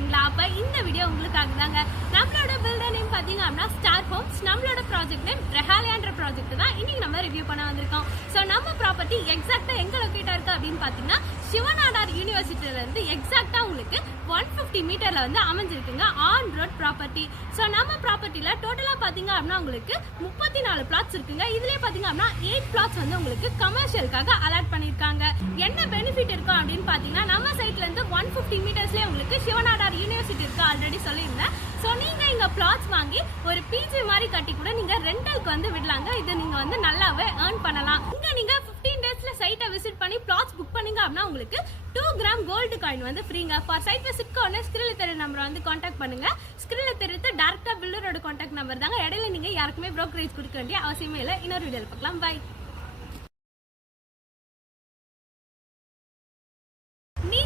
இருக்கீங்களா? அப்ப இந்த வீடியோ உங்களுக்காக தாங்க. நம்மளோட பில்டர் நேம் பாத்தீங்க அப்படின்னா ஸ்டார் ஹோம்ஸ். நம்மளோட ப்ராஜெக்ட் நேம் ரெஹாலியான்ற ப்ராஜெக்ட் தான் இன்னைக்கு நம்ம ரிவ்யூ பண்ண வந்திருக்கோம். ஸோ நம்ம ப்ராப்பர்ட்டி எக்ஸாக்டா எங்க லொக்கேட்டா இருக்கு அப்படின்னு பாத்தீங்கன்னா சிவநாடார் யூனிவர்சிட்டியில இருந்து எக்ஸாக்டா உங்களுக்கு 150 மீட்டர்ல வந்து அமைஞ்சிருக்குங்க. On road property. ஸோ நம்ம ப்ராப்பர்ட்டில டோட்டலா பாத்தீங்க அப்படின்னா உங்களுக்கு 34 பிளாட்ஸ் இருக்குங்க. இதுலயே பாத்தீங்க அப்படின்னா 8 பிளாட்ஸ் வந்து உங்களுக்கு கமர்ஷியலுக்காக அலாட் பண்ணிருக்காங்க. என்ன பெனிஃபிட் இருக்கும் அப்படின்னு பாத்தீங்கன்னா நம்ம சைட்ல இருந்து 150 மீட்டர்ஸ்லயே உங்களுக்கு சிவநாடார் யூனிவர்சிட்டி இருக்கு, ஆல்ரெடி சொல்லியிருந்தேன். ஸோ நீங்க இங்க பிளாட்ஸ் வாங்கி ஒரு பிஜி மாதிரி கட்டி கூட நீங்க ரெண்டலுக்கு வந்து விடலாங்க. இது நீங்க வந்து நல்லாவே ஏர்ன் பண்ணலாம். இங்க நீங்க 15 டேஸ்ல சைட்டை விசிட் பண்ணி பிளாட்ஸ் புக் பண்ணீங்க அப்படின்னா உங்களுக்கு 2 கிராம் கோல்டு காயின் வந்து ஃப்ரீங்க. ஃபார் சைட் விசிட்க்கு உடனே ஸ்கிரில் தெரு நம்பரை வந்து கான்டாக்ட் பண்ணுங்க. ஸ்கிரில் தெரிவித்து டேரக்டா பில்டரோட கான்டாக்ட் நம்பர் தாங்க. இடையில நீங்க யாருக்குமே ப்ரோக்கரேஜ் கொடுக்க வேண்டிய அவசியமே இல்லை. இன்னொரு வீடியோல பார்க்கலாம். பை.